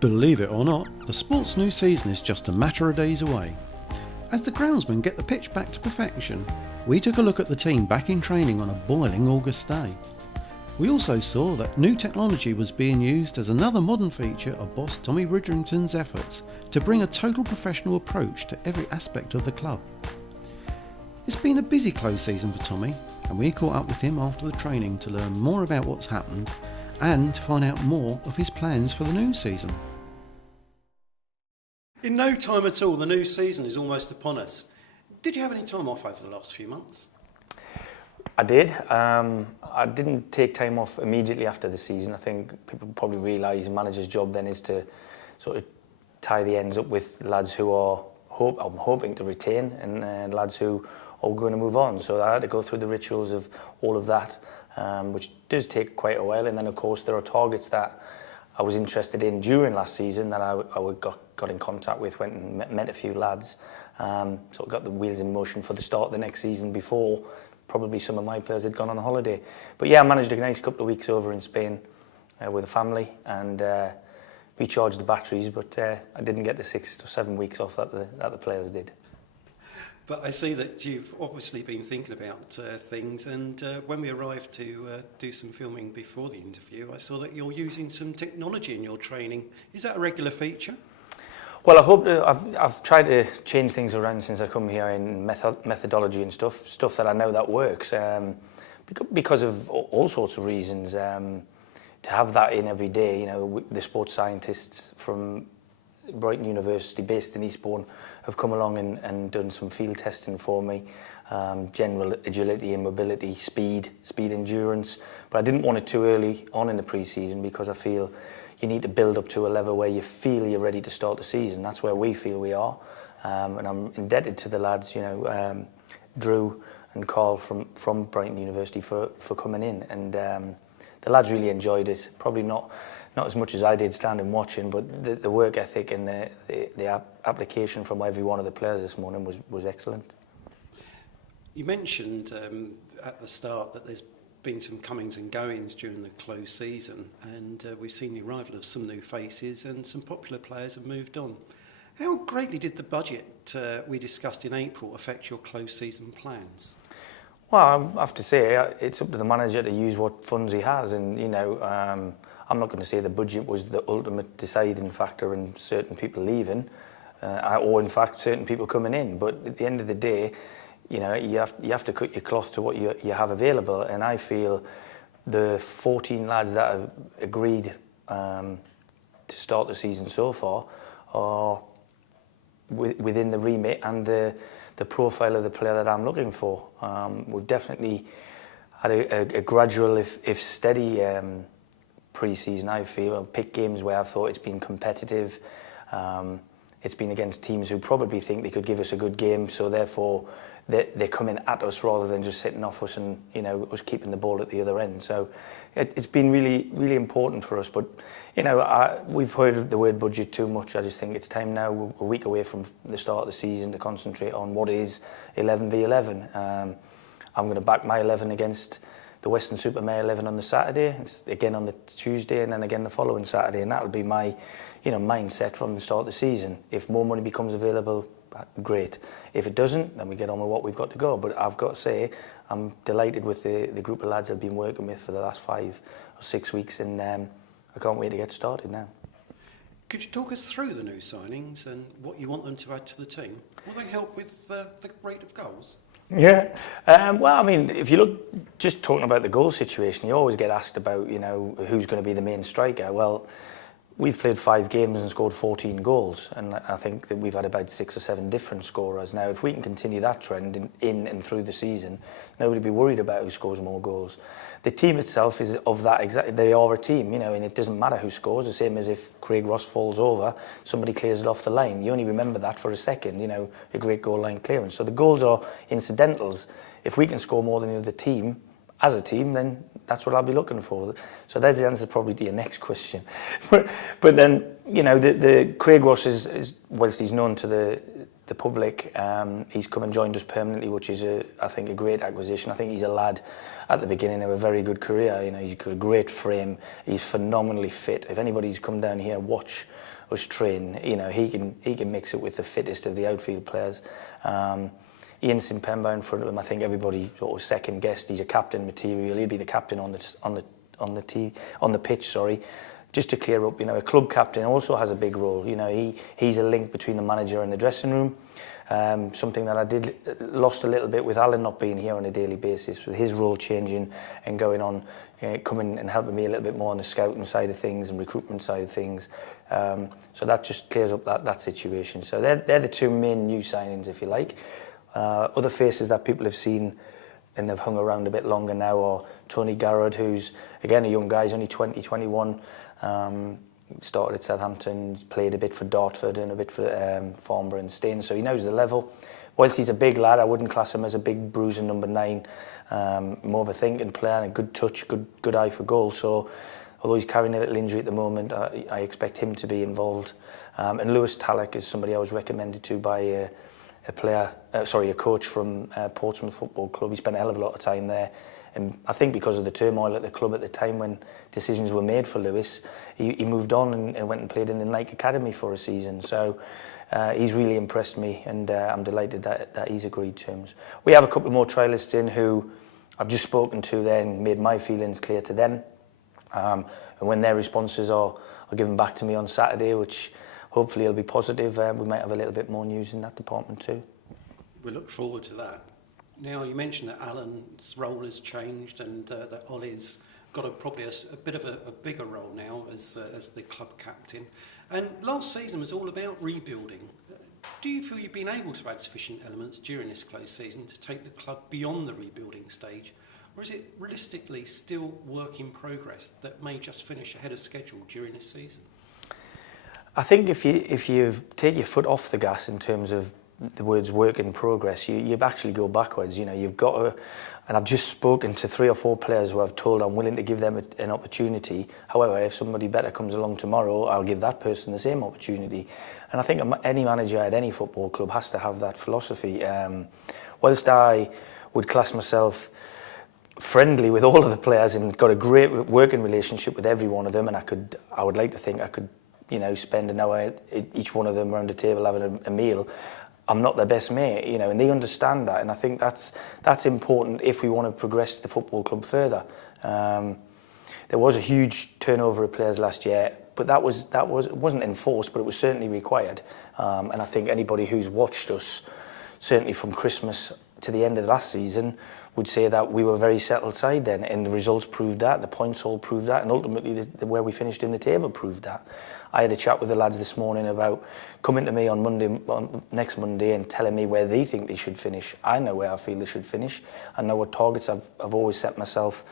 Believe it or not, the sport's new season is just a matter of days away. As the groundsmen get the pitch back to perfection, we took a look at the team back in training on a boiling August day. We also saw that new technology was being used as another modern feature of boss Tommy Widdrington's efforts to bring a total professional approach to every aspect of the club. It's been a busy close season for Tommy, and we caught up with him after the training to learn more about what's happened and to find out more of his plans for the new season. In no time at all, the new season is almost upon us. Did you have any time off over the last few months? I did. I didn't take time off immediately after the season. I think people probably realise a manager's job then is to sort of tie the ends up with lads who I'm hoping to retain and lads who are going to move on. So I had to go through the rituals of all of that, which does take quite a while. And then, of course, there are targets that I was interested in during last season that I got in contact with, went and met a few lads. So I got the wheels in motion for the start of the next season before probably some of my players had gone on holiday. But yeah, I managed a nice couple of weeks over in Spain with a family and recharged the batteries, but I didn't get the 6 or 7 weeks off that the players did. But I see that you've obviously been thinking about things, and when we arrived to do some filming before the interview, I saw that you're using some technology in your training. Is that a regular feature? Well, I hope I've tried to change things around since I come here in methodology and stuff that I know that works, because of all sorts of reasons. To have that in every day, you know, the sports scientists from Brighton University, based in Eastbourne, have come along and done some field testing for me. General agility and mobility, speed endurance. But I didn't want it too early on in the pre-season because I feel you need to build up to a level where you feel you're ready to start the season. That's where we feel we are. And I'm indebted to the lads, you know, Drew and Carl from Brighton University for coming in. And the lads really enjoyed it. Probably not as much as I did standing watching, but the work ethic and the application from every one of the players this morning was excellent. You mentioned at the start that there's been some comings and goings during the close season, and we've seen the arrival of some new faces and some popular players have moved on. How greatly did the budget we discussed in April affect your close season plans? Well, I have to say, it's up to the manager to use what funds he has, and you know, I'm not going to say the budget was the ultimate deciding factor in certain people leaving, or in fact certain people coming in. But at the end of the day, you know, you have to cut your cloth to what you have available. And I feel the 14 lads that have agreed to start the season so far are within the remit and the profile of the player that I'm looking for. We've definitely had a gradual, if steady, pre-season. I feel I've picked games where I've thought it's been competitive. It's been against teams who probably think they could give us a good game, so therefore they're coming at us rather than just sitting off us and, you know, us keeping the ball at the other end. So it's been really, really important for us. But you know, we've heard the word budget too much. I just think it's time now, we're a week away from the start of the season, to concentrate on what is 11v11. I'm going to back my 11 against the Western-super-Mare 11 on the Saturday, it's again on the Tuesday, and then again the following Saturday, and that'll be my, you know, mindset from the start of the season. If more money becomes available, great. If it doesn't, then we get on with what we've got to go. But I've got to say, I'm delighted with the group of lads I've been working with for the last 5 or 6 weeks, and I can't wait to get started now. Could you talk us through the new signings and what you want them to add to the team? Will they help with the rate of goals? Yeah, well, I mean, if you look, just talking about the goal situation, you always get asked about, you know, who's going to be the main striker. Well, we've played 5 games and scored 14 goals, and I think that we've had about 6 or 7 different scorers. Now, if we can continue that trend in and through the season, nobody will be worried about who scores more goals. The team itself is of that exactly. They are a team, you know, and it doesn't matter who scores. The same as if Craig Ross falls over, somebody clears it off the line. You only remember that for a second, you know, a great goal line clearance. So the goals are incidentals. If we can score more than the other team, as a team, then that's what I'll be looking for. So that's the answer probably to your next question. But then, you know, the Craig Ross is whilst he's known to the the public. He's come and joined us permanently, which is, I think, a great acquisition. I think he's a lad at the beginning of a very good career. You know, he's got a great frame. He's phenomenally fit. If anybody's come down here, watch us train. You know, he can mix it with the fittest of the outfield players. Ian Simpemba in front of him. I think everybody sort of second guessed he's a captain material. He'll be the captain on the pitch. Sorry. Just to clear up, you know, a club captain also has a big role. You know, he's a link between the manager and the dressing room. Something that I lost a little bit with Alan not being here on a daily basis, with his role changing and going on, coming and helping me a little bit more on the scouting side of things and recruitment side of things. So that just clears up that situation. So they're the two main new signings, if you like. Other faces that people have seen and have hung around a bit longer now are Tony Garrod, who's again a young guy, he's only 20, 21. Started at Southampton, played a bit for Dartford and a bit for Farnborough and Staines, so he knows the level. Whilst he's a big lad, I wouldn't class him as a big bruising number 9. More of a thinking player and a good touch, good eye for goal. So although he's carrying a little injury at the moment, I expect him to be involved. And Lewis Talek is somebody I was recommended to by a coach from Portsmouth Football Club. He spent a hell of a lot of time there. And I think because of the turmoil at the club at the time when decisions were made for Lewis, he moved on and went and played in the Nike Academy for a season. So he's really impressed me, and I'm delighted that he's agreed terms. We have a couple more trialists in who I've just spoken to then, made my feelings clear to them. And when their responses are given back to me on Saturday, which hopefully will be positive, we might have a little bit more news in that department too. We look forward to that. Now, you mentioned that Alan's role has changed and that Ollie's got probably a bit of a bigger role now as the club captain. And last season was all about rebuilding. Do you feel you've been able to add sufficient elements during this close season to take the club beyond the rebuilding stage? Or is it realistically still work in progress that may just finish ahead of schedule during this season? I think if you take your foot off the gas in terms of the words work in progress, you actually go backwards. You know, you've got to, and I've just spoken to 3 or 4 players who I've told I'm willing to give them an opportunity. However, if somebody better comes along tomorrow, I'll give that person the same opportunity. And I think any manager at any football club has to have that philosophy. Whilst I would class myself friendly with all of the players and got a great working relationship with every one of them, and I would like to think I could, you know, spend an hour each one of them around the table having a meal. I'm not their best mate, you know, and they understand that, and I think that's important if we want to progress the football club further. There was a huge turnover of players last year, but it wasn't enforced, but it was certainly required. And I think anybody who's watched us, certainly from Christmas to the end of last season, would say that we were a very settled side then, and the results proved that, the points all proved that, and ultimately where we finished in the table proved that. I had a chat with the lads this morning about coming to me on next Monday and telling me where they think they should finish. I know where I feel they should finish. I know what targets I've always set myself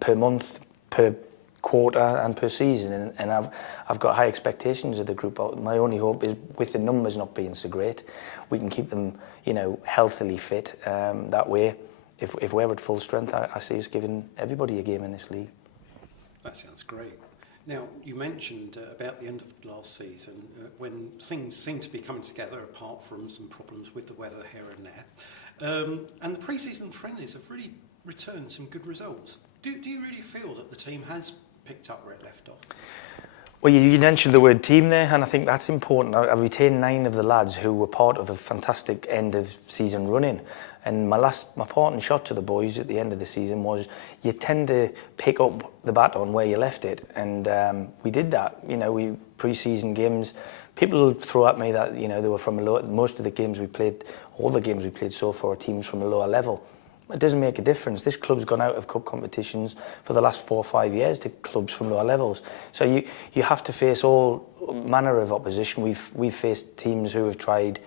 per month, per quarter and per season, and I've got high expectations of the group. My only hope is, with the numbers not being so great, we can keep them, you know, healthily fit. That way, if we're at full strength, I see us giving everybody a game in this league. That sounds great. Now, you mentioned about the end of last season when things seemed to be coming together, apart from some problems with the weather here and there. And the pre-season friendlies have really returned some good results. Do you really feel that the team has picked up where it left off? Well, you mentioned the word team there, and I think that's important. I've retained 9 of the lads who were part of a fantastic end of season run-in. And my parting shot to the boys at the end of the season was, you tend to pick up the baton where you left it, and we did that. You know, pre-season games, people throw at me that, you know, they were from most of the games we played, all the games we played so far, are teams from a lower level. It doesn't make a difference. This club's gone out of cup competitions for the last 4 or 5 years to clubs from lower levels. So you have to face all manner of opposition. We've faced teams who have tried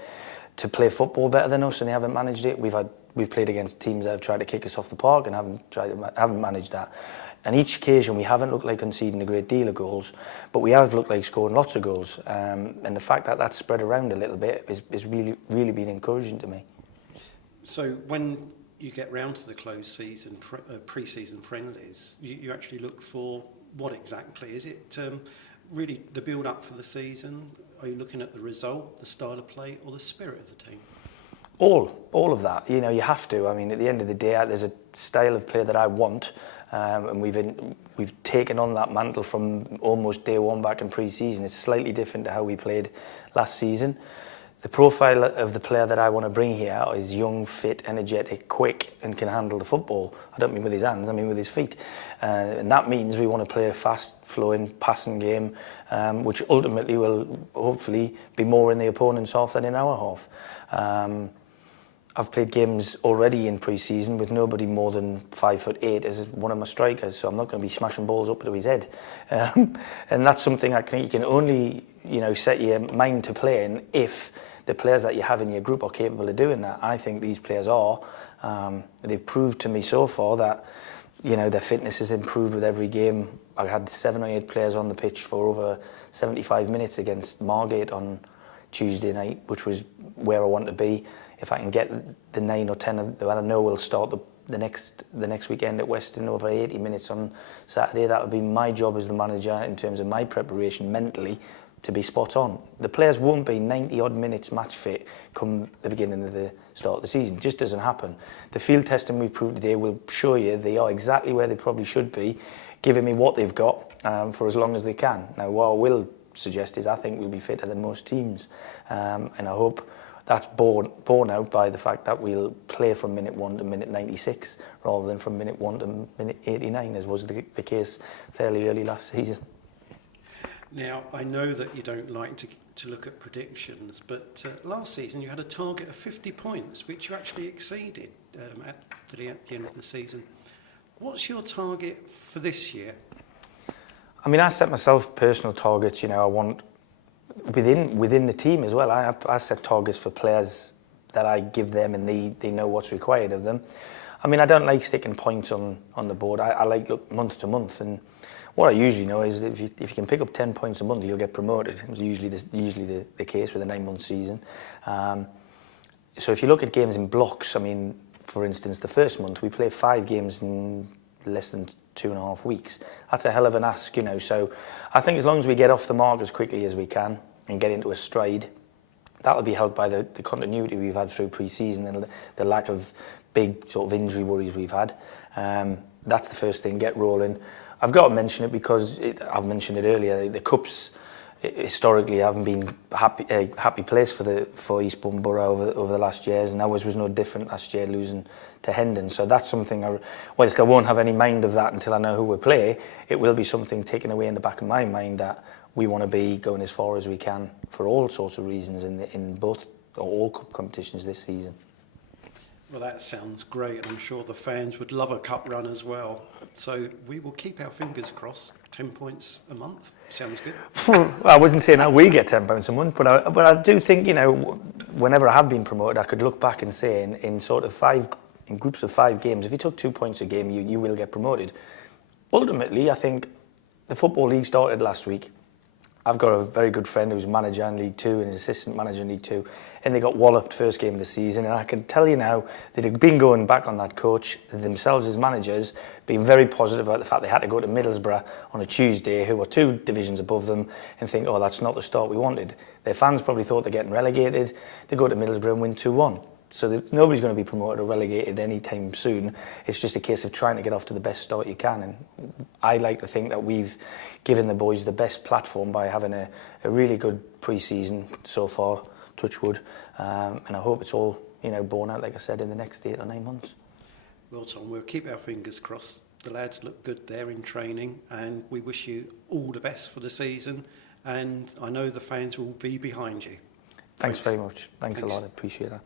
to play football better than us and they haven't managed it. We've played against teams that have tried to kick us off the park and haven't managed that. And each occasion we haven't looked like conceding a great deal of goals, but we have looked like scoring lots of goals. And the fact that that's spread around a little bit is really, really been encouraging to me. So when you get round to the closed season, pre-season friendlies, you actually look for what exactly? Is it really the build-up for the season? Are you looking at the result, the style of play, or the spirit of the team? All of that. You know, you have to. I mean, at the end of the day, there's a style of play that I want, and we've taken on that mantle from almost day one back in pre-season. It's slightly different to how we played last season. The profile of the player that I want to bring here is young, fit, energetic, quick, and can handle the football. I don't mean with his hands, I mean with his feet. And that means we want to play a fast-flowing, passing game, which ultimately will hopefully be more in the opponent's half than in our half. I've played games already in pre-season with nobody more than 5'8" as one of my strikers, so I'm not going to be smashing balls up to his head. And that's something I think you can only, you know, set your mind to playing if the players that you have in your group are capable of doing that. I think these players are. They've proved to me so far that, you know, their fitness has improved with every game. I had 7 or 8 players on the pitch for over 75 minutes against Margate on Tuesday night, which was where I want to be. If I can get the 9 or 10 that I know will start the next weekend at Weston over 80 minutes on Saturday, that would be my job as the manager in terms of my preparation mentally to be spot on. The players won't be 90 odd minutes match fit come the beginning of the start of the season. It just doesn't happen. The field testing we've proved today will show you they are exactly where they probably should be, giving me what they've got for as long as they can. Now, what I will suggest is I think we'll be fitter than most teams, and I hope that's borne out by the fact that we'll play from minute 1 to minute 96 rather than from minute 1 to minute 89, as was the case fairly early last season. Now, I know that you don't like to look at predictions, but last season you had a target of 50 points, which you actually exceeded at the end of the season. What's your target for this year? I mean, I set myself personal targets. You know, I want within the team as well. I set targets for players that I give them, and they know what's required of them. I mean, I don't like sticking points on the board. I like look month to month, and what I usually know is that if you can pick up 10 points a month, you'll get promoted. It's usually the case with a 9-month season. So if you look at games in blocks, I mean, for instance, the first month we played 5 games in less than 2.5 weeks. That's a hell of an ask, you know. So I think as long as we get off the mark as quickly as we can and get into a stride, that'll be helped by the continuity we've had through pre-season and the lack of big sort of injury worries we've had. That's the first thing, get rolling. I've got to mention it because I've mentioned it earlier. The Cups historically haven't been a happy place for Eastbourne Borough over the last years, and ours was no different last year, losing to Hendon. So that's something, whilst I won't have any mind of that until I know who we play, it will be something taken away in the back of my mind that we want to be going as far as we can for all sorts of reasons in both or all cup competitions this season. Well, that sounds great. I'm sure the fans would love a cup run as well. So we will keep our fingers crossed. 10 points a month sounds good. Well, I wasn't saying that we get £10 a month, but I do think, you know, whenever I have been promoted, I could look back and say in groups of 5 games, if you took 2 points a game, you will get promoted. Ultimately, I think the Football League started last week. I've got a very good friend who's manager in League 2 and assistant manager in League 2, and they got walloped first game of the season, and I can tell you now that they've been going back on that coach, themselves as managers, being very positive about the fact they had to go to Middlesbrough on a Tuesday, who were 2 divisions above them, and think, oh, that's not the start we wanted. Their fans probably thought they're getting relegated. They go to Middlesbrough and win 2-1. So nobody's going to be promoted or relegated anytime soon. It's just a case of trying to get off to the best start you can. And I like to think that we've given the boys the best platform by having a really good pre-season so far, touch wood. And I hope it's all, you know, borne out, like I said, in the next 8 or 9 months. Well, Tom, we'll keep our fingers crossed. The lads look good there in training, and we wish you all the best for the season. And I know the fans will be behind you. Thanks very much. Thanks a lot. I appreciate that.